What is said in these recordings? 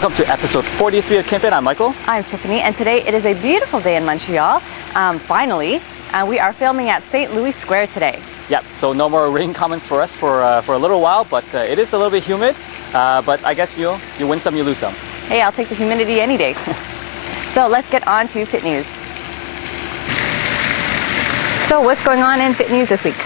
Welcome to episode 43 of KinFit. I'm Michael. I'm Tiffany, and today it is a beautiful day in Montreal, finally. We are filming at St. Louis Square today. Yep, so no more rain comments for us for a little while, but it is a little bit humid. But I guess you win some, you lose some. Hey, I'll take the humidity any day. So let's get on to Fit News. So what's going on in Fit News this week?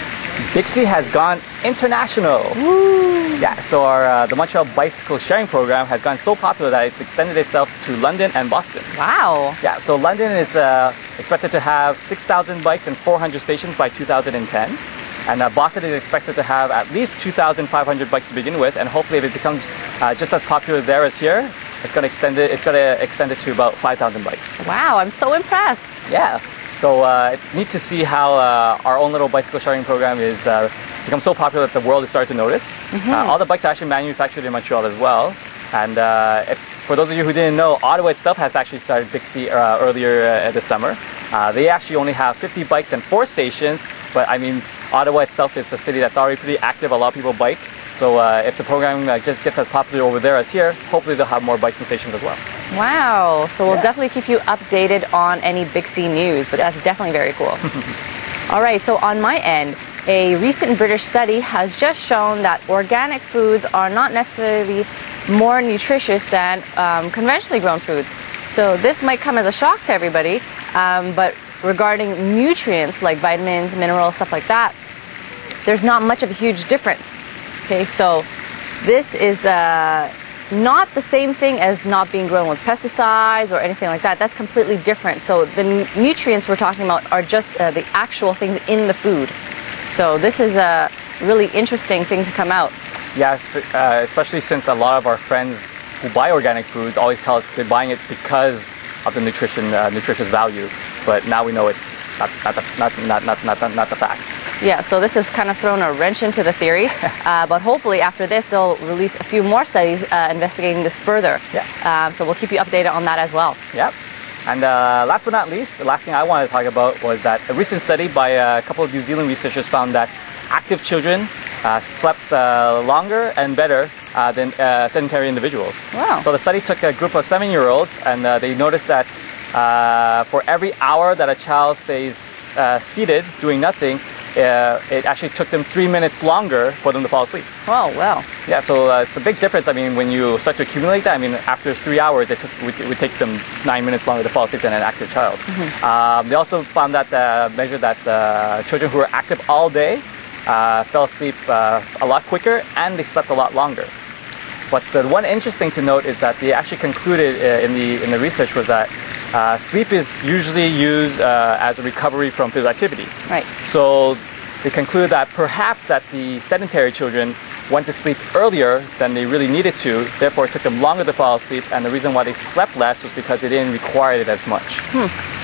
Bixi has gone international. Woo. Yeah, so the Montreal bicycle sharing program has gone so popular that it's extended itself to London and Boston. Wow. Yeah, so London is expected to have 6,000 bikes and 400 stations by 2010. And Boston is expected to have at least 2,500 bikes to begin with, and hopefully if it becomes just as popular there as here, it's going to extend it to about 5,000 bikes. Wow, I'm so impressed. Yeah. So it's neat to see how our own little bicycle sharing program is become so popular that the world is starting to notice. All the bikes are actually manufactured in Montreal as well. And for those of you who didn't know, Ottawa itself has actually started Bixi earlier this summer. They actually only have 50 bikes and 4 stations, but I mean, Ottawa itself is a city that's already pretty active. A lot of people bike. So if the program just gets as popular over there as here, hopefully they'll have more bikes and stations as well. Wow. So we'll definitely keep you updated on any Bixi news, but that's definitely very cool. All right, so on my end, a recent British study has just shown that organic foods are not necessarily more nutritious than conventionally grown foods. So this might come as a shock to everybody, but regarding nutrients like vitamins, minerals, stuff like that, there's not much of a huge difference. Okay, so this is not the same thing as not being grown with pesticides or anything like that. That's completely different. So the nutrients we're talking about are just the actual things in the food. So this is a really interesting thing to come out. Yes, especially since a lot of our friends who buy organic foods always tell us they're buying it because of the nutritious value. But now we know it's not the fact. Yeah, so this has kind of thrown a wrench into the theory, but hopefully after this they'll release a few more studies investigating this further. Yeah. So we'll keep you updated on that as well. Yep. And last but not least, the last thing I wanted to talk about was that a recent study by a couple of New Zealand researchers found that active children slept longer and better than sedentary individuals. Wow. So the study took a group of 7-year-olds, and they noticed that for every hour that a child stays seated doing nothing, it actually took them 3 minutes longer for them to fall asleep. Oh, well. Yeah, so it's a big difference. I mean, when you start to accumulate that, I mean, after 3 hours, it would take them 9 minutes longer to fall asleep than an active child. They also found that, measured that children who were active all day fell asleep a lot quicker, and they slept a lot longer. But the one interesting to note is that they actually concluded in the research was that sleep is usually used as a recovery from physical activity. Right. So they conclude that perhaps that the sedentary children went to sleep earlier than they really needed to, therefore it took them longer to fall asleep, and the reason why they slept less was because they didn't require it as much.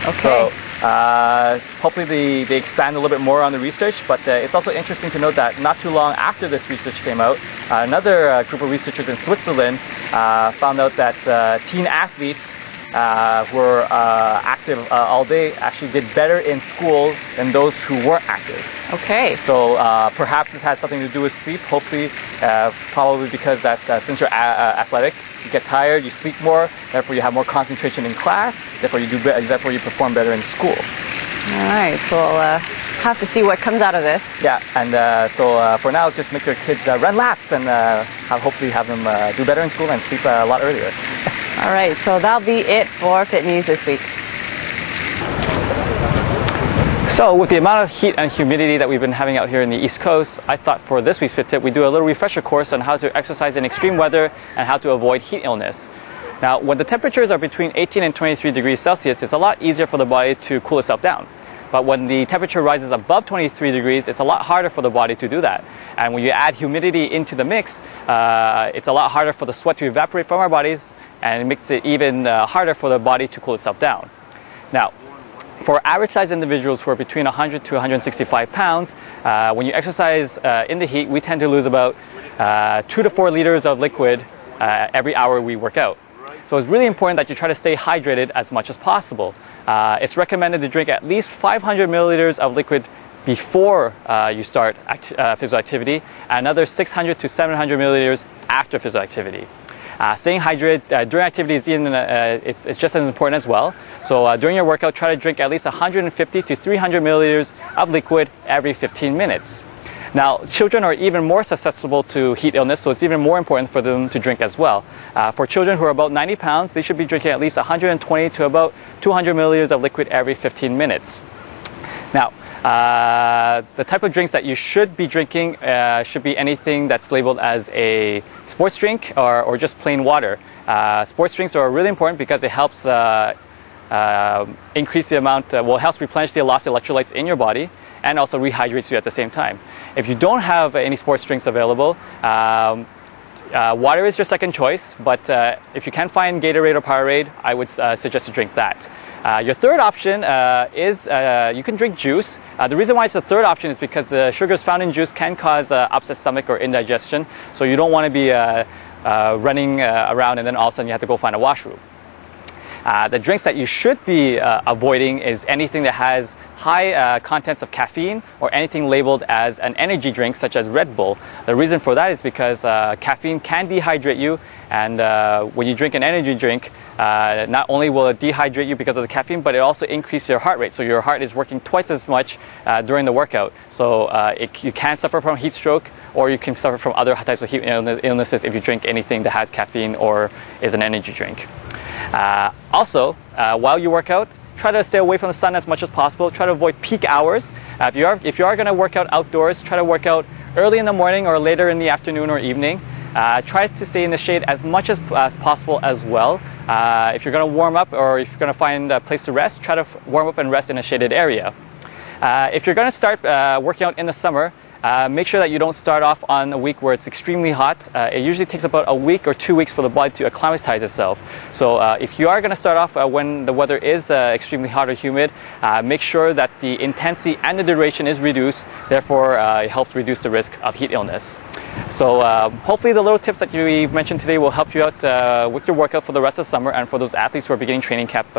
Okay. So hopefully they expand a little bit more on the research, but it's also interesting to note that not too long after this research came out, another group of researchers in Switzerland found out that teen athletes who were active all day actually did better in school than those who weren't active. Okay. So perhaps this has something to do with sleep. Hopefully, probably because that since you're athletic, you get tired, you sleep more, therefore you have more concentration in class, therefore you perform better in school. All right, so we'll have to see what comes out of this. Yeah, and so for now, just make your kids run laps and hopefully have them do better in school and sleep a lot earlier. All right, so that'll be it for Fit News this week. So with the amount of heat and humidity that we've been having out here in the East Coast, I thought for this week's Fit Tip, we'd do a little refresher course on how to exercise in extreme weather and how to avoid heat illness. Now, when the temperatures are between 18 and 23 degrees Celsius, it's a lot easier for the body to cool itself down. But when the temperature rises above 23 degrees, it's a lot harder for the body to do that. And when you add humidity into the mix, it's a lot harder for the sweat to evaporate from our bodies, and it makes it even harder for the body to cool itself down. Now, for average sized individuals who are between 100 to 165 pounds, when you exercise in the heat, we tend to lose about 2 to 4 liters of liquid every hour we work out. So it's really important that you try to stay hydrated as much as possible. It's recommended to drink at least 500 milliliters of liquid before you start physical activity, and another 600 to 700 milliliters after physical activity. Staying hydrated during activities, it's just as important as well. So during your workout, try to drink at least 150 to 300 milliliters of liquid every 15 minutes. Now, children are even more susceptible to heat illness, so it's even more important for them to drink as well. For children who are about 90 pounds, they should be drinking at least 120 to about 200 milliliters of liquid every 15 minutes. Now, the type of drinks that you should be drinking should be anything that's labeled as a sports drink or just plain water. Sports drinks are really important because it helps increase the amount, helps replenish the lost electrolytes in your body and also rehydrates you at the same time. If you don't have any sports drinks available, water is your second choice, but if you can find Gatorade or Powerade, I would suggest you drink that. Your third option is you can drink juice. The reason why it's the third option is because the sugars found in juice can cause upset stomach or indigestion, so you don't want to be running around and then all of a sudden you have to go find a washroom. The drinks that you should be avoiding is anything that has high contents of caffeine or anything labeled as an energy drink such as Red Bull. The reason for that is because caffeine can dehydrate you, and when you drink an energy drink, not only will it dehydrate you because of the caffeine, but it also increases your heart rate. So your heart is working twice as much during the workout. So you can suffer from heat stroke, or you can suffer from other types of heat illnesses if you drink anything that has caffeine or is an energy drink. Also, while you work out, try to stay away from the sun as much as possible. Try to avoid peak hours. If you are going to work out outdoors, try to work out early in the morning or later in the afternoon or evening. Try to stay in the shade as much as possible as well. If you're going to warm up or if you're going to find a place to rest, try to warm up and rest in a shaded area. If you're going to start working out in the summer, make sure that you don't start off on a week where it's extremely hot. It usually takes about a week or 2 weeks for the body to acclimatize itself. So if you are going to start off when the weather is extremely hot or humid, make sure that the intensity and the duration is reduced. Therefore, it helps reduce the risk of heat illness. So hopefully the little tips that we mentioned today will help you out with your workout for the rest of the summer and for those athletes who are beginning training camp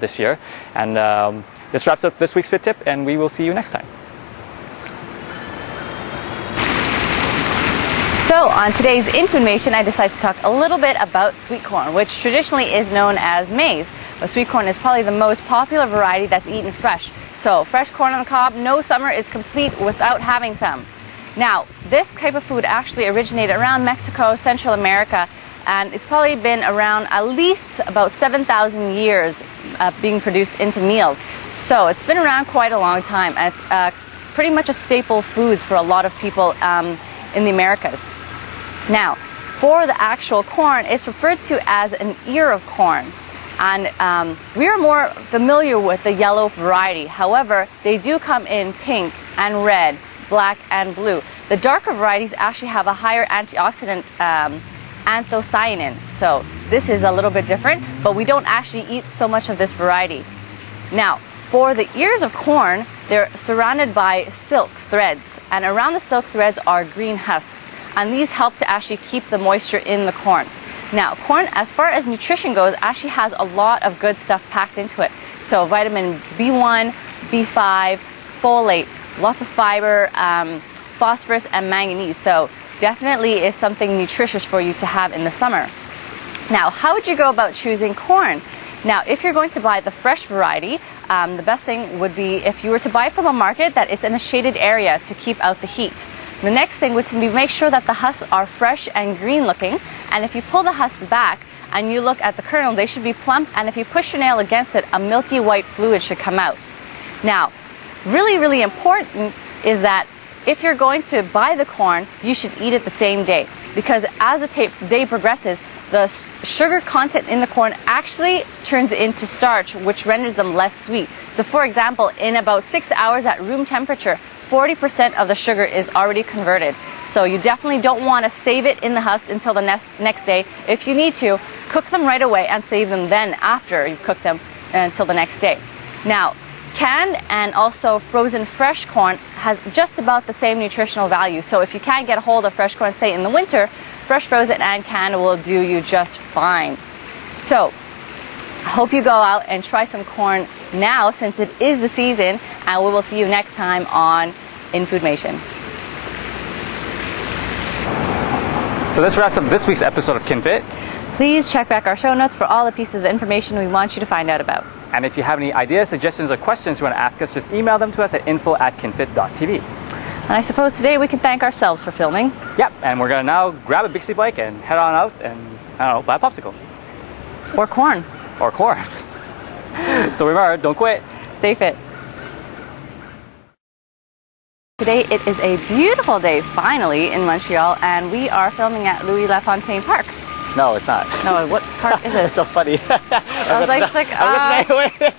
this year. And this wraps up this week's Fit Tip, and we will see you next time. So on today's information, I decided to talk a little bit about sweet corn, which traditionally is known as maize. But sweet corn is probably the most popular variety that's eaten fresh. So fresh corn on the cob, no summer is complete without having some. Now, this type of food actually originated around Mexico, Central America, and it's probably been around at least about 7,000 years being produced into meals. So it's been around quite a long time, and it's pretty much a staple foods for a lot of people in the Americas. Now, for the actual corn, it's referred to as an ear of corn. And we are more familiar with the yellow variety. However, they do come in pink and red, black and blue. The darker varieties actually have a higher antioxidant anthocyanin. So this is a little bit different, but we don't actually eat so much of this variety. Now, for the ears of corn, they're surrounded by silk threads, and around the silk threads are green husks, and these help to actually keep the moisture in the corn. Now, corn, as far as nutrition goes, actually has a lot of good stuff packed into it. So vitamin B1, B5, folate, lots of fiber, phosphorus and manganese. So definitely is something nutritious for you to have in the summer. Now, how would you go about choosing corn? Now, if you're going to buy the fresh variety, the best thing would be if you were to buy from a market that it's in a shaded area to keep out the heat. The next thing would be make sure that the husks are fresh and green looking, and if you pull the husks back and you look at the kernel, they should be plump, and if you push your nail against it, a milky white fluid should come out. Now, really important is that if you're going to buy the corn, you should eat it the same day, because as the day progresses, the sugar content in the corn actually turns into starch, which renders them less sweet. So for example, in about 6 hours at room temperature, 40% of the sugar is already converted. So you definitely don't want to save it in the husk until the next day. If you need to, cook them right away and save them then after you've cooked them until the next day. Now, canned and also frozen fresh corn has just about the same nutritional value. So if you can't get a hold of fresh corn, say in the winter, fresh, frozen, and canned will do you just fine. So I hope you go out and try some corn now, since it is the season, and we will see you next time on InFoodmation. So this wraps up this week's episode of KinFit. Please check back our show notes for all the pieces of information we want you to find out about. And if you have any ideas, suggestions, or questions you want to ask us, just email them to us at info@kinfit.tv. And I suppose today we can thank ourselves for filming. Yep, and we're going to now grab a Bixi bike and head on out and, I don't know, buy a popsicle. Or corn. Or corn. So remember, don't quit. Stay fit. Today it is a beautiful day, finally, in Montreal, and we are filming at Louis Lafontaine Park. No, it's not. No, what park is it? It's so funny. I was like, wait,